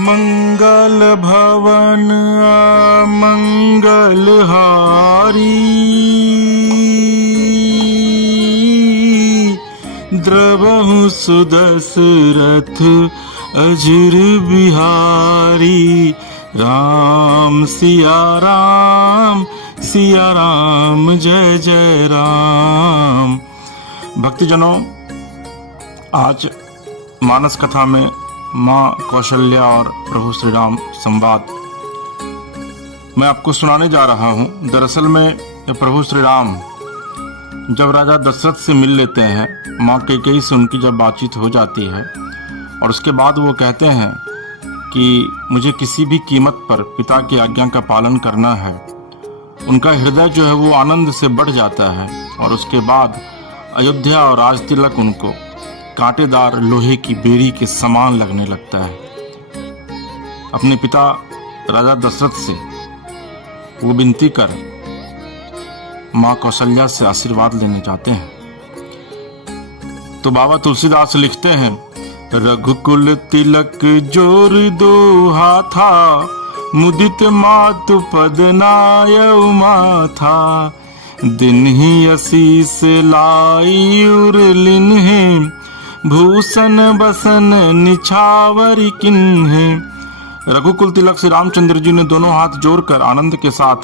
मंगल भवन मंगल हारी, द्रवहु सुदशरथ अजिर बिहारी। राम सिया राम जय जय राम। भक्तजनों, आज मानस कथा में माँ कौशल्या और प्रभु श्री राम संवाद मैं आपको सुनाने जा रहा हूँ। दरअसल में प्रभु श्री राम जब राजा दशरथ से मिल लेते हैं, माँ कैकेयी से उनकी जब बातचीत हो जाती है और उसके बाद वो कहते हैं कि मुझे किसी भी कीमत पर पिता की आज्ञा का पालन करना है, उनका हृदय जो है वो आनंद से बढ़ जाता है और उसके बाद अयोध्या और राज तिलक उनको कांटेदार लोहे की बेड़ी के समान लगने लगता है। अपने पिता राजा दशरथ से वो विनती कर माँ कौशल्या से आशीर्वाद लेने जाते हैं। तो बाबा तुलसीदास लिखते हैं, रघुकुल तिलक जोर दो हाथा, मुदित मातु पद नायउ माथा, दिन ही असीस लाई उरलिन है, भूषण बसन निछावरी किन्हे। रघुकुल तिलक श्री रामचंद्र जी ने दोनों हाथ जोड़कर आनंद के साथ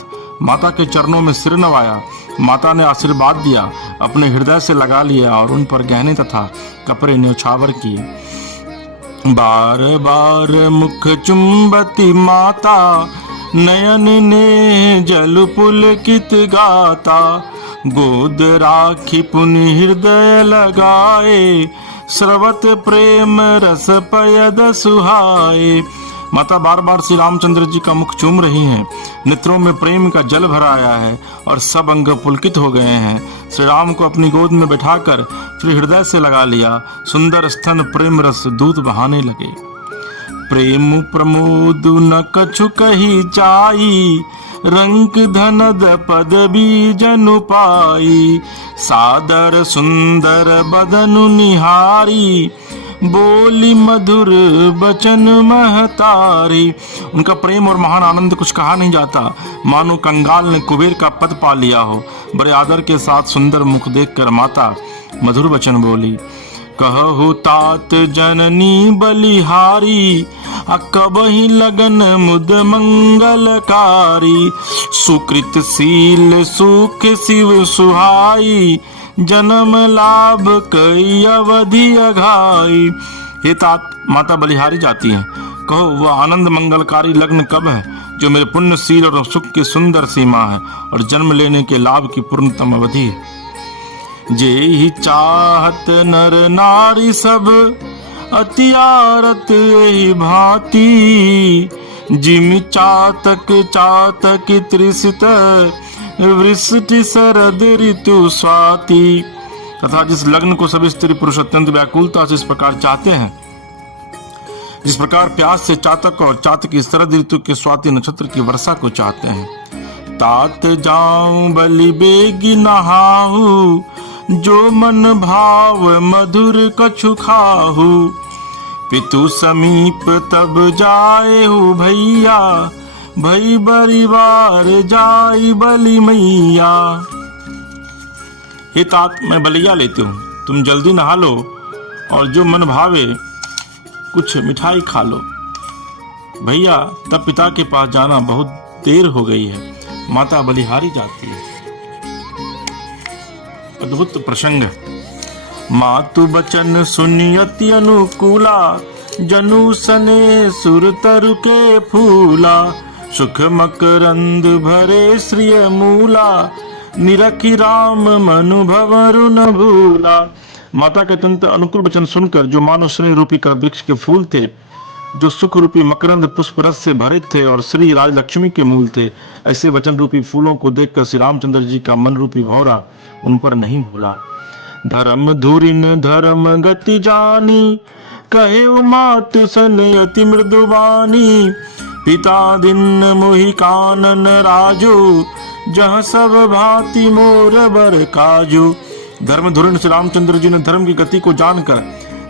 माता के चरणों में सिर नवाया। माता ने आशीर्वाद दिया, अपने हृदय से लगा लिया और उन पर गहने तथा कपड़े न्यौछावर किए। बार बार मुख चुंबती माता, नयन ने जल पुलकित गाता, गोद राखी पुनि हृदय लगाए, स्रवत प्रेम रस पयद सुहाए। माता बार बार श्री रामचंद्र जी का मुख चूम रही हैं, नेत्रों में प्रेम का जल भरा आया है और सब अंग पुलकित हो गए हैं। श्री राम को अपनी गोद में बैठाकर फिर हृदय से लगा लिया, सुंदर स्तन प्रेम रस दूध बहाने लगे। प्रेम प्रमोद न कछु कही जाई, रंक धनद पद बीजनु पाई, सादर सुंदर बदनु निहारी, बोली मधुर बचन महतारी। उनका प्रेम और महान आनंद कुछ कहा नहीं जाता, मानो कंगाल ने कुबेर का पद पा लिया हो। बड़े आदर के साथ सुंदर मुख देखकर माता मधुर वचन बोली, कहु तात जननी बलिहारी, कबहि लगन मुद मंगलकारी, सुकृत शील सुख शिव सुहाई, जन्म लाभ कई अवधि अघाई। हे तात, माता बलिहारी जाती हैं, कहो वह आनंद मंगलकारी लग्न कब है जो मेरे पुण्यशील और सुख की सुंदर सीमा है और जन्म लेने के लाभ की पूर्णतम अवधि है। जे ही चाहत नर नारी सब, अतियारत यही भांति, जिमि चातक चातक त्रिसित, वृष्टि शरद ऋतु स्वाति। तथा जिस लग्न को सभी स्त्री पुरुष अत्यंत व्याकुलता से इस प्रकार चाहते हैं, जिस प्रकार प्यास से चातक और चातक की शरद ऋतु के स्वाति नक्षत्र की वर्षा को चाहते हैं। तात जाऊं बलि बेगी नहाहू, जो मन भाव मधुर कछु खाहू, पितु समीप तब जाए हो भैया, भई परिवार जाई बलि मैया। हे तात, मैं बलिया लेती हूँ, तुम जल्दी नहा लो और जो मन भावे कुछ मिठाई खा लो। भैया, तब पिता के पास जाना बहुत देर हो गई है। माता बलिहारी जाती है। अद्भुत प्रसंग। मातु बचन सुनियति अनुकूला, जनु सने सुर तरु के फूला, सुख मकरंद भरे श्रिय मूला, निरखी राम मनु भंवरु न भूला। माता के अत्यंत अनुकूल वचन सुनकर जो मानो स्नेह रूपी का वृक्ष के फूल थे, जो सुख रूपी मकरंद पुष्प रस से भरित थे और श्री राजलक्ष्मी के मूल थे, ऐसे वचन रूपी फूलों को देखकर श्री रामचंद्र जी का मन रूपी भौरा उन पर नहीं भूला। धर्म धुरिन धर्म गति जानी, कहे मात सन अति मृदुबानी, पिता दिन मोहि कानन राजो, जहाँ सब भांति मोर बर काजू। धर्म धुरिन श्री रामचंद्र जी ने धर्म की गति को जानकर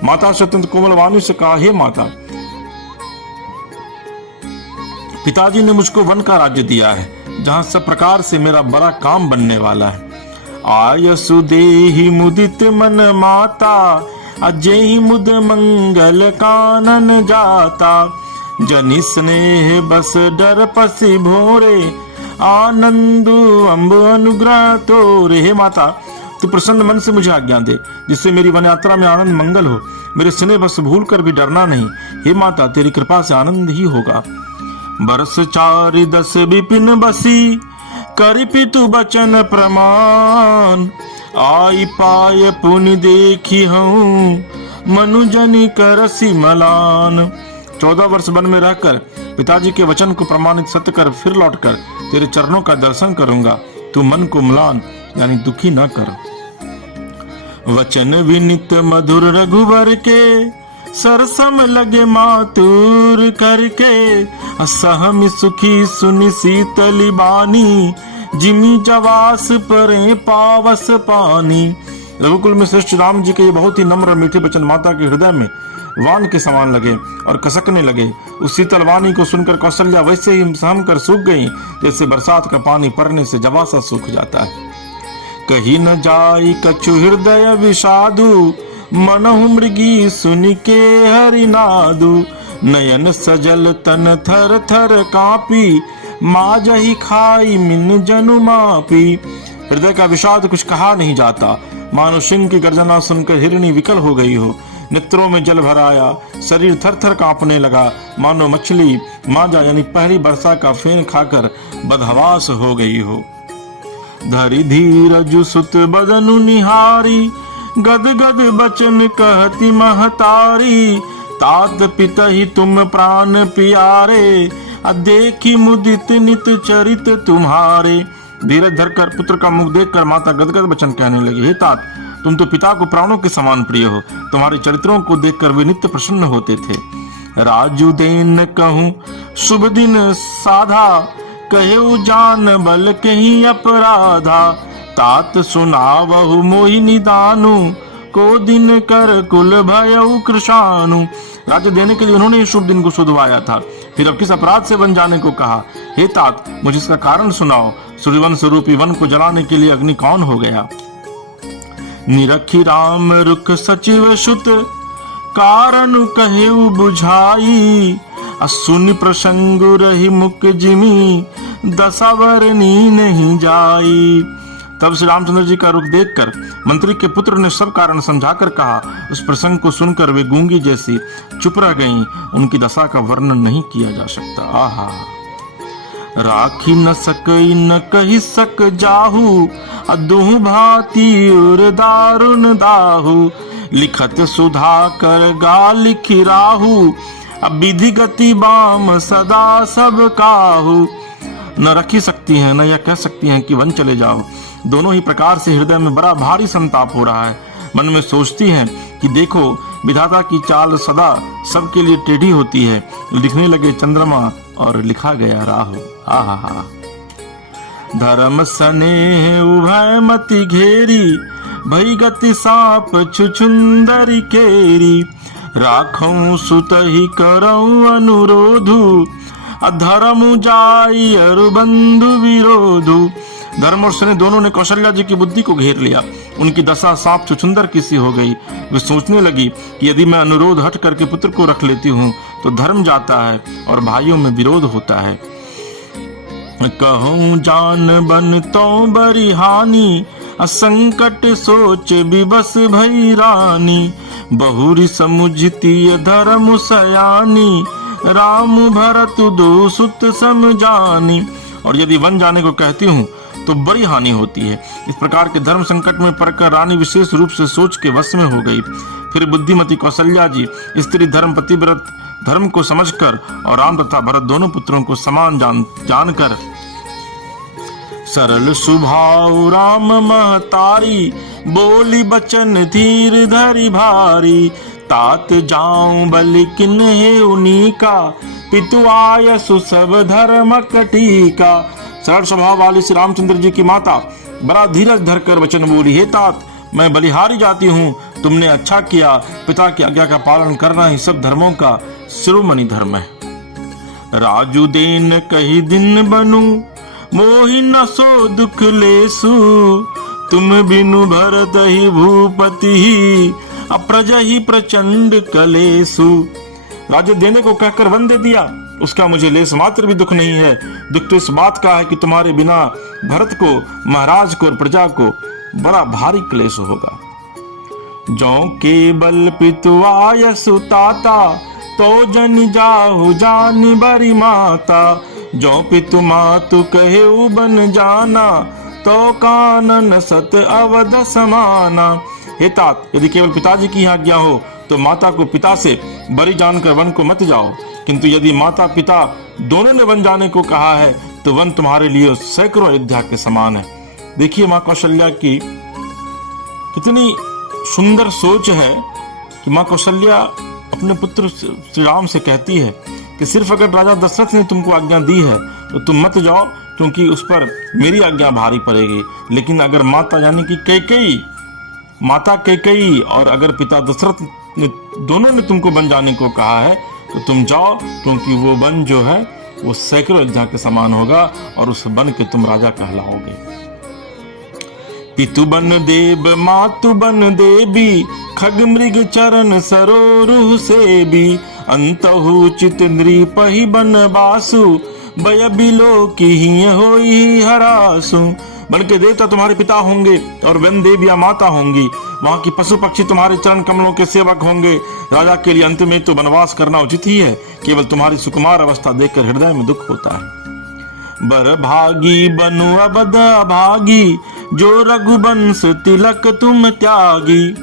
माता से अत्यंत कोमल वाणी से कहा, हे माता, पिताजी ने मुझको वन का राज्य दिया है, जहाँ सब प्रकार से मेरा बड़ा काम बनने वाला है। आयसु देहि मुदित मन माता, अजेहि मुद मंगल कानन जाता। जनि स्नेह बस डर पसी भोरे, आनंदु अम्ब अनुग्रह तोरे। हे माता, तू प्रसन्न मन से मुझे आज्ञा दे, जिससे मेरी वन यात्रा में आनंद मंगल हो। मेरे स्नेह बस भूल कर भी डरना नहीं। हे माता, तेरी कृपा से आनंद ही होगा। बरस 4-10 विपिन बसी, करि पितु बचन प्रमाण। आई पाय पुनि देखी हूँ, मनुजनि करसी मलान। 14 वर्ष वन में रहकर पिताजी के वचन को प्रमाणित सत्य कर फिर लौटकर तेरे चरणों का दर्शन करूंगा। तू मन को म्लान यानी दुखी न कर। वचन विनित मधुर रघुवर के, सरसम लगे मातुर करके। असहम सुखी सुनि शीतली बानी, जिमी जवास परे पावस पानी। रघुकुल में श्रेष्ठ राम जी के ये बहुत ही नम्र और मीठे वचन माता के हृदय में वान के समान लगे और कसकने लगे। उस शीतल वाणी को सुनकर कौशल्या वैसे ही सहम कर सूख गई, जैसे बरसात का पानी पड़ने से जवासा सूख जाता है। कही न जाई कछु हृदय विषादु, मनहु मृगी सुनि के हरिनादु। नयन सजल तन थर थर कापी, माजहि खाई मिन जनु मापी। हृदय का विषाद कुछ कहा नहीं जाता, मानो सिंह की गर्जना सुनकर हिरणी विकल हो गई हो। नेत्रों में जल भर आया, शरीर थर थर कांपने लगा, मानो मछली मांजा यानी पहली वर्षा का फेन खाकर बदहवास हो गई हो। धरि धीरजु सुत बदनु निहारी, गद गद बचन कहती महतारी। तात पितहि तुम प्राण प्यारे, देखी मुदित नित चरित तुम्हारे। धीरज धरकर पुत्र का मुख देखकर माता गदगद वचन कहने लगी, हे तात, तुम तो पिता को प्राणों के समान प्रिय हो। तुम्हारे चरित्रों को देखकर वे नित्य प्रसन्न होते थे। राजू देन कहूँ शुभ दिन साधा, कहेउ जान बल कहीं अपराधा। तात सुनावहु मोहिनी दानु, को दिन कर कुल भयउ कृशानु। राज्य देने के लिए उन्होंने शुभ दिन को सुधवाया था, फिर अब किस अपराध से वन जाने को कहा। हे तात, मुझे इसका कारण सुनाओ। सूर्यवंश रूपी वन को जलाने के लिए अग्नि कौन हो गया। निरखी राम रुख सचिव सुत, कारण कहेउ बुझाई। सुनि प्रसंग रही मुख जिमी, दशावरनी नहीं जाई। तब श्री रामचंद्र जी का रुख देखकर मंत्री के पुत्र ने सब कारण समझाकर कहा। उस प्रसंग को सुनकर वे गूंगी जैसी चुप रह गईं। उनकी दशा का वर्णन नहीं किया जा सकता। आहा, राखी न सकई न कही सक जाहू, दुहु भांति उर दारुण दाहू। लिखत सुधा कर गा लिखी राहू, अब विधि गति बाम सदा सब काहू। न रखी सकती हैं न यह कह सकती हैं कि वन चले जाओ। दोनों ही प्रकार से हृदय में बड़ा भारी संताप हो रहा है। मन में सोचती हैं कि देखो, विधाता की चाल सदा सबके लिए टेढ़ी होती है। लिखने लगे चंद्रमा और लिखा गया राहु। आहा, धर्म स्नेह उभय मति घेरी, भई गति साप छुछुंदरी केरी। राखूं सुतहि करऊं अनुरोधु, अधर्म जाई अरु बंधु विरोधु। धर्म और स्नेह दोनों ने कौशल्या जी की बुद्धि को घेर लिया। उनकी दशा सांप छुछुंदर की सी हो गई। वे सोचने लगी कि यदि मैं अनुरोध हट करके पुत्र को रख लेती हूँ तो धर्म जाता है और भाइयों में विरोध होता है। कहूँ जान बन तो बरी हानि, असंकट सोच विवश भई रानी। बहुरी समुझती धर्म सयानी, राम भरत दो सुत समझानी। और यदि वन जाने को कहती हूँ तो बड़ी हानि होती है। इस प्रकार के धर्म संकट में पड़कर रानी विशेष रूप से सोच के वश में हो गई। फिर बुद्धिमती कौशल्या जी स्त्री धर्म पतिव्रत धर्म को समझकर और राम तथा भरत दोनों पुत्रों को समान जानकर सरल सुभाव राम महतारी, बोली बचन धीर धरी भारी। तात जाऊं बलि किन्हे उनीका, पितु आयसु सब धर्म कटीका। सरल स्वभाव वाली श्री रामचंद्र जी की माता बड़ा धीरज धरकर वचन बोली, हे तात, मैं बलिहारी जाती हूँ। तुमने अच्छा किया। पिता की आज्ञा का पालन करना ही सब धर्मों का शिरोमणि धर्म है। राजू देन कही दिन बनू, मोहि न सो दुख लेसु। तुम बिनु भरत ही भूपति, अप्रजा ही प्रचंड कलेसु। राजू देने को कहकर वन दे दिया, उसका मुझे लेस मात्र भी दुख नहीं है। दुख तो इस बात का है कि तुम्हारे बिना भरत को, महाराज को और प्रजा को बड़ा भारी क्लेश होगा। जो केवल पितुआय सुताता, तो जन जाहु जानि बरी माता। जो पितु मातु कहे बन जाना, तो कानन सत अवध समाना। हे तात, यदि केवल पिताजी की आज्ञा हो तो माता को पिता से बरी जानकर वन को मत जाओ, किंतु यदि माता पिता दोनों ने वन जाने को कहा है तो वन तुम्हारे लिए सैकड़ों अयोध्या के समान है। देखिए माँ कौशल्या की कितनी सुंदर सोच है कि माँ कौशल्या अपने पुत्र श्री राम से कहती है कि सिर्फ अगर राजा दशरथ ने तुमको आज्ञा दी है तो तुम मत जाओ, क्योंकि उस पर मेरी आज्ञा भारी पड़ेगी। लेकिन अगर माता यानी कि कैकेयी और अगर पिता दशरथ ने दोनों ने तुमको वन जाने को कहा है तो तुम जाओ, क्योंकि वो वन जो है वो सैकड़ों अयोध्या के समान होगा और उस वन के तुम राजा कहलाओगे। पितु बन देव मातु बन देवी, खग मृग चरण सरोरुह से भी। अंतहु चित नृपहि बन बासु, बय बिलो की होई हरासु। बन के देवता तुम्हारे पिता होंगे और वन देवियां माता होंगी। वहां की पशु पक्षी तुम्हारे चरण कमलों के सेवक होंगे। राजा के लिए अंत में तो वनवास करना उचित ही है, केवल तुम्हारी सुकुमार अवस्था देखकर हृदय में दुख होता है। बर भागी बनु अबद अभागी, जो रघुवंश तिलक तुम त्यागी।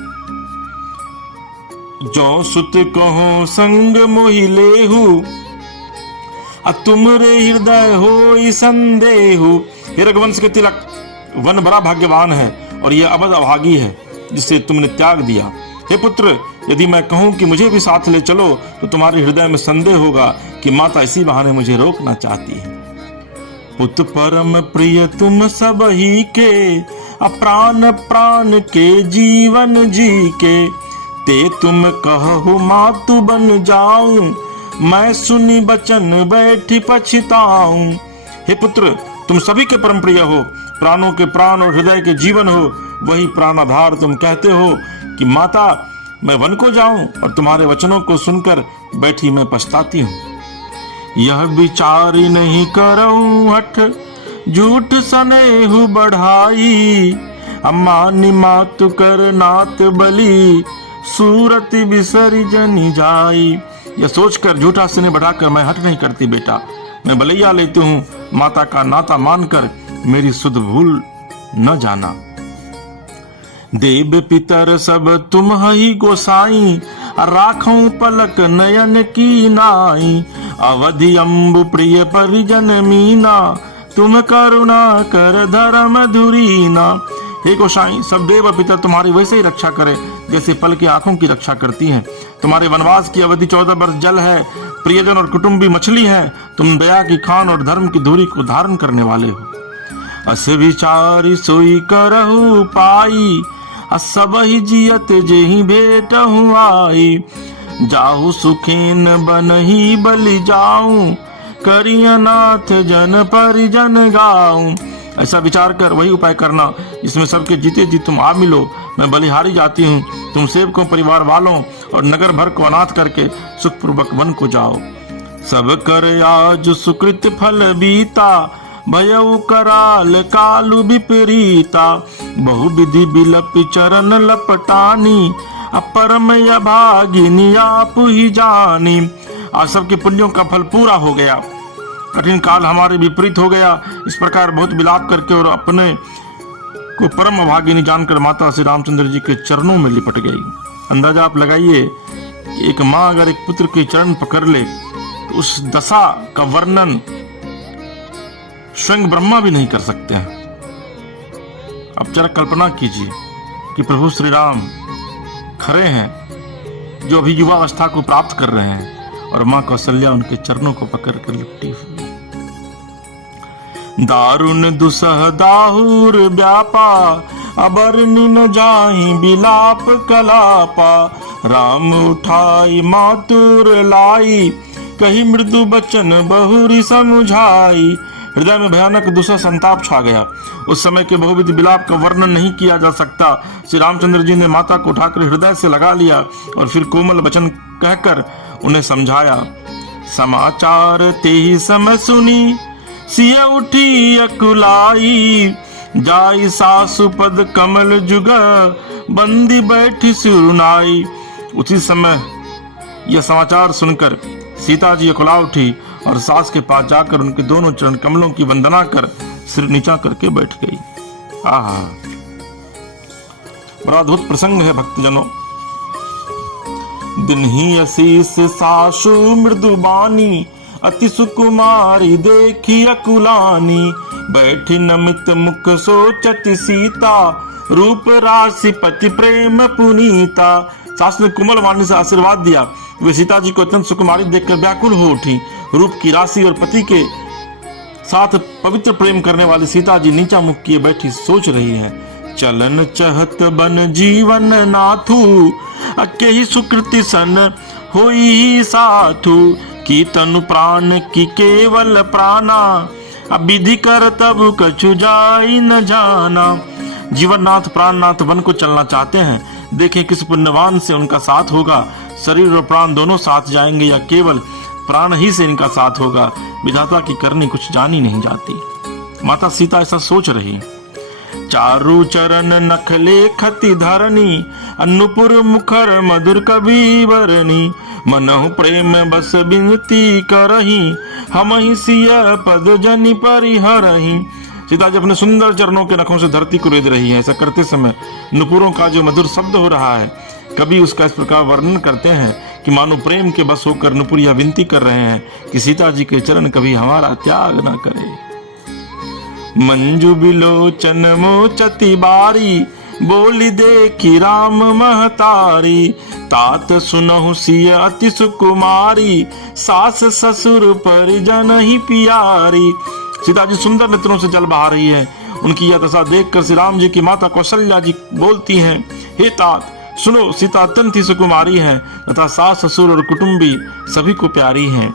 जो सुत कहो संग मोहि लेहु, तुमरे हृदय होई संदेहु। हे रघुवंश के तिलक, वन बड़ा भाग्यवान है और यह अबद अभागी है जिसे तुमने त्याग दिया। हे पुत्र, यदि मैं कहूं कि मुझे भी साथ ले चलो तो तुम्हारे हृदय में संदेह होगा कि माता इसी बहाने मुझे रोकना चाहती है। पुत्र परम प्रिय तुम सब ही के, अप्राण प्राण के जीवन जी के। ते तुम कहो मातु बन जाऊं, मैं सुनी बचन बैठी पछताऊं। हे पुत्र, तुम सभी के परम प्रिय हो, प्राणों के प्राण और हृदय के जीवन हो। वही प्राणाधार तुम कहते हो कि माता मैं वन को जाऊं, और तुम्हारे वचनों को सुनकर बैठी मैं पछताती हूँ। यह विचारी नहीं करऊं हठ, झूठ सनेहु बढ़ाई। अम्मानि मातु कर नात बलि, सूरत बिसरी जनी जाई। यह सोचकर झूठा स्नेह बढ़ाकर मैं हट नहीं करती बेटा, मैं बलैया लेती हूँ। माता का नाता मानकर मेरी सुध भूल न जाना। देव पितर सब तुम ही गोसाई, राखों पलक नयन की नाई। अवधि अम्बु प्रिय परिजन मीना, तुम करुणा कर धर्म धुरीना। हे गोसाई, सब देव और पितर तुम्हारी वैसे ही रक्षा करे जैसे पल की आंखों की रक्षा करती हैं। तुम्हारे वनवास की अवधि 14 वर्ष जल है, प्रियजन और कुटुंबी मछली हैं। तुम दया की खान और धर्म की धुरी को धारण करने वाले हो। अस विचारी सोई करहु पाई, सब ही जियत जेहि भेट आई। जाहु सुखेन बन ही बलि जाऊं, करियनाथ जन परिजन गाऊं। ऐसा विचार कर वही उपाय करना जिसमें सबके जीते जी तुम आ मिलो। मैं बलिहारी जाती हूँ, तुम सेवकों परिवार वालों और नगर भर को अनाथ करके सुखपूर्वक वन को जाओ। सब कर आज सुकृत फल बीता, भयउ कराल कालु विपरीता। बहु विधि बिलप चरण लपटानी, अपरम भागिनी आप ही जानी। आज सबके पुण्यों का फल पूरा हो गया, कठिन काल हमारे विपरीत हो गया। इस प्रकार बहुत विलाप करके और अपने को परम अभागिनी जानकर माता श्री रामचंद्र जी के चरणों में लिपट गई। अंदाजा आप लगाइए कि एक माँ अगर एक पुत्र के चरण पकड़ ले तो उस दशा का वर्णन स्वयं ब्रह्मा भी नहीं कर सकते हैं। अब जरा कल्पना कीजिए कि प्रभु श्री राम खड़े हैं जो अभी युवावस्था को प्राप्त कर रहे हैं और माँ कौशल्या उनके चरणों को पकड़ कर लिपटी हुई। दारुण दुसह दाहुर व्यापा, अबर निन जाहि बिलाप कलापा। राम उठाई मातुर लाई, कही मृदु बचन बहुरी समुझाई। हृदय में भयानक दूसरा संताप छा गया। उस समय के बहुविध विलाप का वर्णन नहीं किया जा सकता। श्री रामचंद्र जी ने माता को उठाकर हृदय से लगा लिया और फिर कोमल वचन कहकर उन्हें समझाया। समाचार ते ही समय सुनी सिया उठी अकुलाई, जाई सासु पद कमल जुग बंदी बैठी सुनाई। उसी समय यह समाचार सुनकर सीता जी अकुला उठी और सास के पास जाकर उनके दोनों चरण कमलों की वंदना कर सिर नीचा करके बैठ गई। आहा, बड़ा अद्भुत प्रसंग है भक्तजनों। दिन ही असीस सासु मृदुबानी, अति सुकुमारी देखी अकुलानी, बैठी नमित मुख सोचती सीता, रूप राशि पति प्रेम पुनीता। सास ने कोमल वाणी से आशीर्वाद दिया। वे सीता जी को अत्यंत सुकुमारी देखकर व्याकुल हो उठी। रूप की राशि और पति के साथ पवित्र प्रेम करने वाली सीता जी नीचा मुख किए बैठी सोच रही है। चलन चहत बन जीवन नाथू, अके ही सुकृति सन होई साथू, की तनु प्राण की केवल प्राणा, अब विधि कर तब कछु जाई न जाना। जीवननाथ प्राणनाथ वन को चलना चाहते हैं, देखें किस पुण्यवान से उनका साथ होगा। शरीर और प्राण दोनों साथ जाएंगे या केवल प्राण ही से इनका साथ होगा। विधाता की करनी कुछ जानी नहीं जाती। माता सीता ऐसा सोच रही। चारु चरण नखले खति धरनी, अन्नुपुर मुखर मधुर कवि बरनी, मनहु प्रेम बस बिनती करही, हम ही सिय पद जनि परिहरही। सीता जी अपने सुंदर चरणों के नखों से धरती को रेद रही है। ऐसा करते समय नुपुरों का जो मधुर शब्द हो रहा है, कभी उसका इस प्रकार वर्णन करते हैं कि मानो प्रेम के बस होकर नुपुर यह विनती कर रहे हैं कि सीता जी के चरण कभी हमारा त्याग न करे। मंजू बिलोचन मोचती बारी, बोली देखी राम महतारी, तात सुनहु सिय अति सुकुमारी, सास ससुर परिजन ही प्यारी। सीता जी सुंदर नेत्रों से जल बहा रही है। उनकी यह दशा देखकर श्री राम जी की माता कौशल्या जी बोलती हैं, हे तात सुनो, सीता अत्यंत ही सुकुमारी है तथा सास ससुर और कुटुंबी सभी को प्यारी हैं।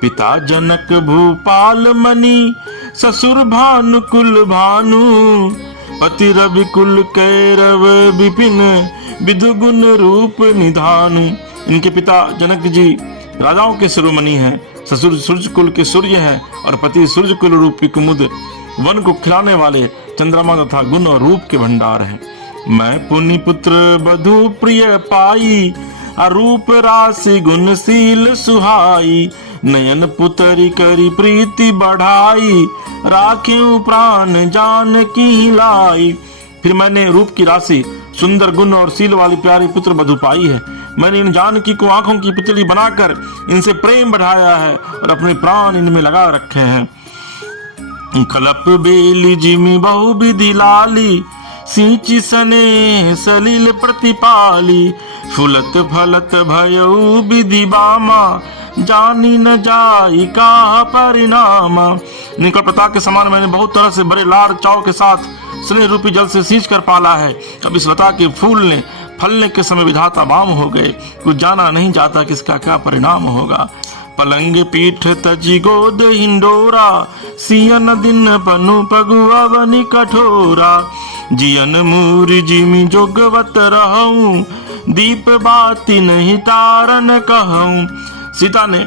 पिता जनक भूपाल मणि, ससुर भानु कुल भानु, पति रवि कुल कैरव विपिन, विधु गुण रूप निधानु। इनके पिता जनक जी राजाओं के शिरोमणि हैं, ससुर सूर्य कुल के सूर्य हैं और पति सूर्य कुल रूपी कुमुद, वन को खिलाने वाले चंद्रमा तथा गुण और रूप के भंडार हैं। मैं पुनि पुत्र बधु प्रिय पाई, अरूप राशि गुणशील सुहाई, नयन पुतरी करी प्रीति बढ़ाई, राख्यूं प्राण जान की लाई। फिर मैंने रूप की राशि, सुंदर गुण और शील वाली प्यारी पुत्र बधु पाई है। मैंने इन जानकी को आंखों की पुतली बनाकर इनसे प्रेम बढ़ाया है और अपने प्राण इनमें लगा रखे हैं। कलप बेली जिमी बहु विधि लाली, सींची सने सलील प्रतिपाली, फुलत फलत भयऊ विधि बामा, जानी न जाई का परिणाम। निकल प्रताप के समान मैंने बहुत तरह से बड़े लाड़ चाव के साथ स्नेह रूपी जल से सींच कर पाला है। अब इस लता के फूलने फलने के समय विधाता बाम हो गए, कुछ जाना नहीं जाता किसका क्या परिणाम होगा। पलंग पीठ तजी गोद हिंडोरा, सियन दिन पनु पगुआ बनी कठोरा, जियन मूरी जिमी जोगवत रहूं, दीप बाती नहीं तारन कहूं। सीता ने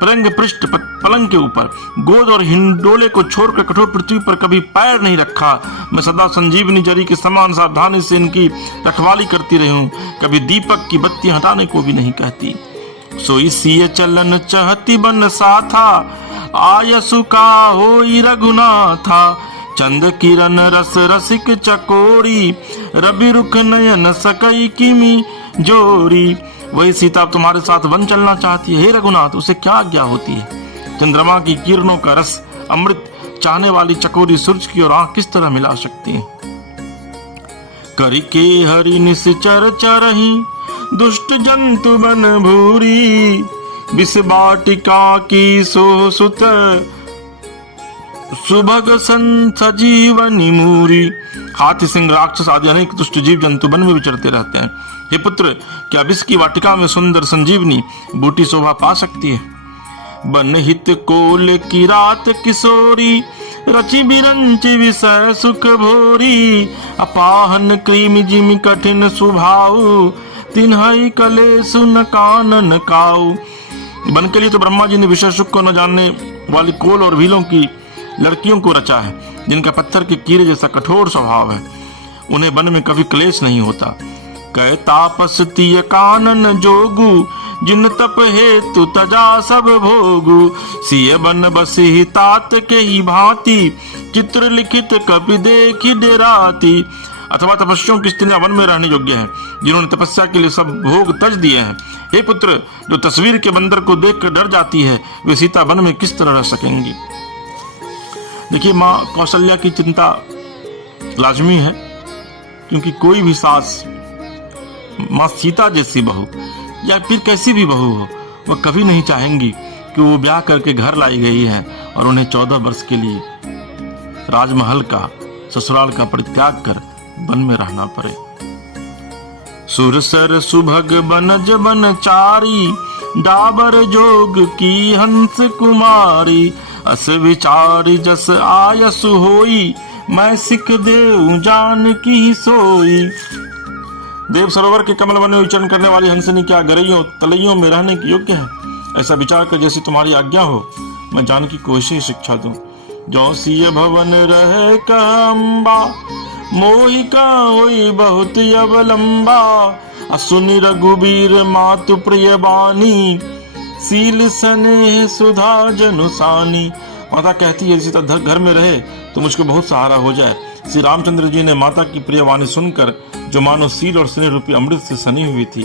पलंग पृष्ठ पलंग के ऊपर गोद और हिंडोले को छोड़कर कठोर पृथ्वी पर कभी पैर नहीं रखा। मैं सदा संजीवनी जरी के समान सावधानी से इनकी रखवाली करती रही हूँ, कभी दीपक की बत्ती हटाने को भी नहीं कहती। सोई सिय चलन चहती बन साथा, आयसु का होई रघुनाथा, चंद किरण रस रसिक चकोरी, रवि रुख नयन सकई किमी जोरी। वही सीता तुम्हारे साथ वन चलना चाहती है। हे रघुनाथ, उसे क्या आज्ञा होती है? चंद्रमा की किरणों का रस अमृत चाहने वाली चकोरी सूरज की ओर आंख किस तरह मिला सकती है? करी के हरि निश्चर चरही, दुष्ट जंतु बन भूरी, विष बाटिका की सो सुत, सुभग संजीवनी मूरी। हाथी सिंह राक्षस आदि अनेक दुष्ट जीव जंतु वन में विचरते रहते हैं। हे पुत्र, क्या विष की वाटिका में सुंदर संजीवनी बूटी शोभा पा सकती है? बन हित कोल की रात किशोरी, रचि बिरंचि विषय सुख भोरी, अपाहन क्रीम जिम कठिन सुभाऊ, तिन्हई कलेश न कानन काऊ। वन के लिए तो ब्रह्मा जी ने विषय सुख को न जानने वाली कोल और भीलों की लड़कियों को रचा है, जिनका पत्थर के कीड़े जैसा कठोर स्वभाव है। उन्हें वन में कभी क्लेश नहीं होता। कह तापस तिय कानन जोगु, जिन तप हेतु तजा सब भोगु, सिय बन बसी तात के ही भांति, चित्र लिखित कपि देखी डेराती। अथवा तपस्वियों की स्त्रियां वन में रहने योग्य हैं, जिन्होंने तपस्या के लिए सब भोग तज दिए हैं। हे पुत्र, जो तस्वीर के बंदर को देखकर डर जाती है, वे सीता वन में किस तरह रह सकेंगी। देखिए, माँ कौशल्या की चिंता लाजमी है, क्योंकि कोई भी सास माँ सीता जैसी बहू या फिर कैसी भी बहू हो, वह कभी नहीं चाहेंगी कि वो ब्याह करके घर लाई गई है और उन्हें 14 वर्ष के लिए राजमहल का, ससुराल का परित्याग कर वन में रहना पड़े। सुरसर सुभग बनज बनचारी, डाबर जोग की हंस कुमारी, अस विचारी जस आयसु होई, मैं सिख देव जान की सोई। देव सरोवर के कमल वन में विचरण करने वाली हंसनी क्या गरइयों तलइयों में रहने की योग्य है? ऐसा विचार कर जैसी तुम्हारी आज्ञा हो, मैं जानकी को ऐसी शिक्षा दूं। जो सिय भवन रहे कहम्बा, मोहिका होई बहुत अवलंबा, असुनि रघुबीर मातु प्रिय बानी, सील स्नेह सुधा जनुसानी। माता कहती है सीता घर में रहे तो मुझको बहुत सहारा हो जाए। श्री रामचंद्र जी ने माता की प्रिय वाणी सुनकर, जो मानो सील और स्नेह रूपी अमृत से सनी हुई थी,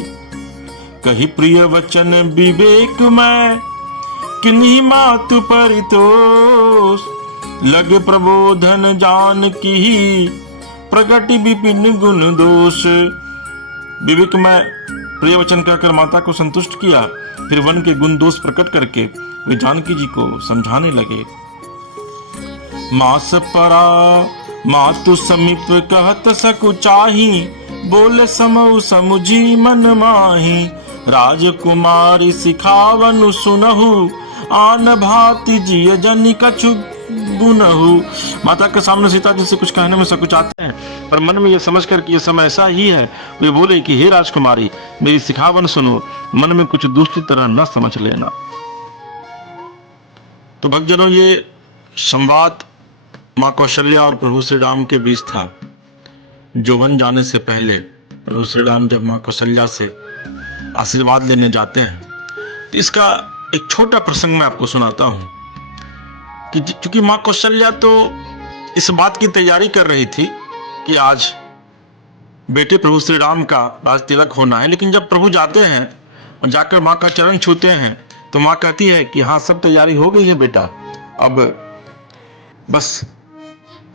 कही प्रिय वचन विवेक में, किन्हीं मातु परितोष, लग प्रबोधन जान की, प्रगति विपिन गुण दोष। विवेक में प्रिय वचन कहकर माता को संतुष्ट किया, फिर वन के गुण दोष प्रकट करके वे जानकी जी को समझाने लगे। मास परा मातु समीप कहत सकुचाही, बोले समऊ समुझी मन माही, राजकुमारी सिखावनु सुनहु, आन भांति जिय जनि कछु गुनहु। माता के सामने सीता जी से कुछ कहने में सकुचाते हैं, पर मन में यह समझकर कि यह समय ऐसा ही है, वे बोले कि हे राजकुमारी, मेरी सिखावन सुनो, मन में कुछ दूसरी तरह न समझ लेना। तो भक्तजनों, ये संवाद माँ कौशल्या और प्रभु श्री राम के बीच था, जो वन जाने से पहले प्रभु श्री राम जब माँ कौशल्या से आशीर्वाद लेने जाते हैं, तो इसका एक छोटा प्रसंग मैं आपको सुनाता हूँ कि चूंकि माँ कौशल्या तो इस बात की तैयारी कर रही थी कि आज बेटे प्रभु श्री राम का राज तिलक होना है, लेकिन जब प्रभु जाते हैं और जाकर माँ का चरण छूते हैं, तो माँ कहती है कि हाँ, सब तैयारी हो गई है बेटा, अब बस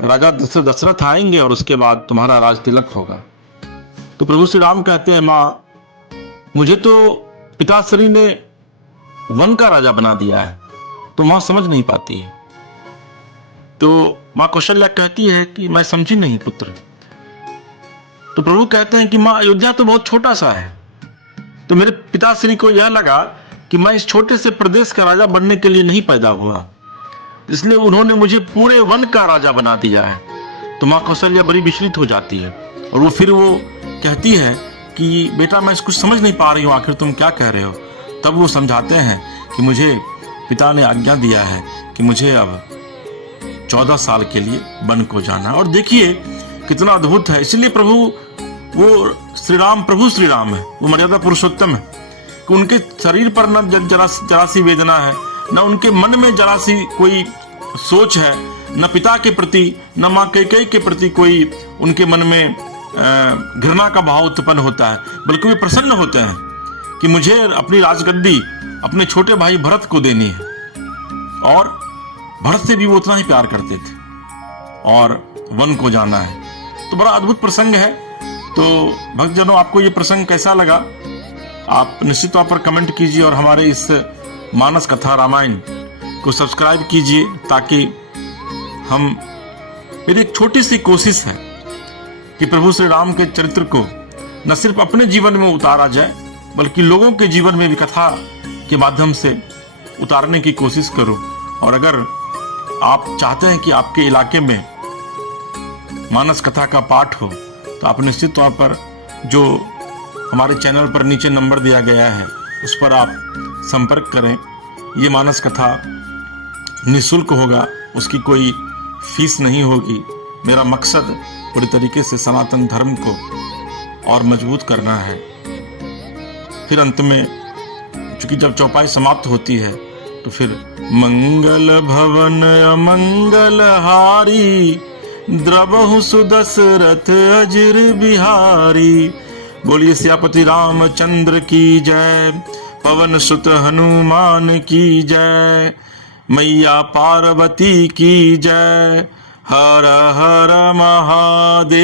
राजा दशरथ आएंगे और उसके बाद तुम्हारा राज तिलक होगा। तो प्रभु श्री राम कहते हैं, माँ, मुझे तो पिताश्री ने वन का राजा बना दिया है, तो माँ समझ नहीं पाती है। तो माँ कौशल्या कहती है कि मैं समझी नहीं पुत्र। तो प्रभु कहते हैं कि माँ, अयोध्या तो बहुत छोटा सा है, तो मेरे पिताश्री को यह लगा कि मैं इस छोटे से प्रदेश का राजा बनने के लिए नहीं पैदा हुआ, इसलिए उन्होंने मुझे पूरे वन का राजा बना दिया है। तो माँ कौशल्या बड़ी विचलित हो जाती है और वो फिर कहती है कि बेटा, मैं कुछ समझ नहीं पा रही हूँ, आखिर तुम क्या कह रहे हो। तब वो समझाते हैं कि मुझे पिता ने आज्ञा दिया है कि मुझे अब 14 साल के लिए वन को जाना। और देखिए कितना अद्भुत है। इसलिए प्रभु, वो श्री राम प्रभु श्री राम है, वो मर्यादा पुरुषोत्तम है कि उनके शरीर पर न जरा सी वेदना है, न उनके मन में जरा सी कोई सोच है, न पिता के प्रति न माँ कैकेयी के प्रति कोई उनके मन में घृणा का भाव उत्पन्न होता है, बल्कि वे प्रसन्न होते हैं कि मुझे अपनी राजगद्दी अपने छोटे भाई भरत को देनी है। और भरत से भी वो उतना ही प्यार करते थे और वन को जाना है। तो बड़ा अद्भुत प्रसंग है। तो भक्तजनों, आपको ये प्रसंग कैसा लगा, आप निश्चित तौर पर कमेंट कीजिए और हमारे इस मानस कथा रामायण को सब्सक्राइब कीजिए, ताकि हम, मेरी एक छोटी सी कोशिश है कि प्रभु श्री राम के चरित्र को न सिर्फ अपने जीवन में उतारा जाए, बल्कि लोगों के जीवन में भी कथा के माध्यम से उतारने की कोशिश करो। और अगर आप चाहते हैं कि आपके इलाके में मानस कथा का पाठ हो तो आप निश्चित तौर पर जो हमारे चैनल पर नीचे नंबर दिया गया है उस पर आप संपर्क करें। ये मानस कथा निःशुल्क होगा, उसकी कोई फीस नहीं होगी। मेरा मकसद पूरी तरीके से सनातन धर्म को और मजबूत करना है। फिर अंत में चूंकि जब चौपाई समाप्त होती है तो फिर मंगल भवन अमंगल हारी, द्रवहु सुदशरथ अजिर बिहारी। बोलिए सियापति रामचंद्र की जय, पवन सुत हनुमान की जय, मैया पार्वती की जय। हर हर महादेव।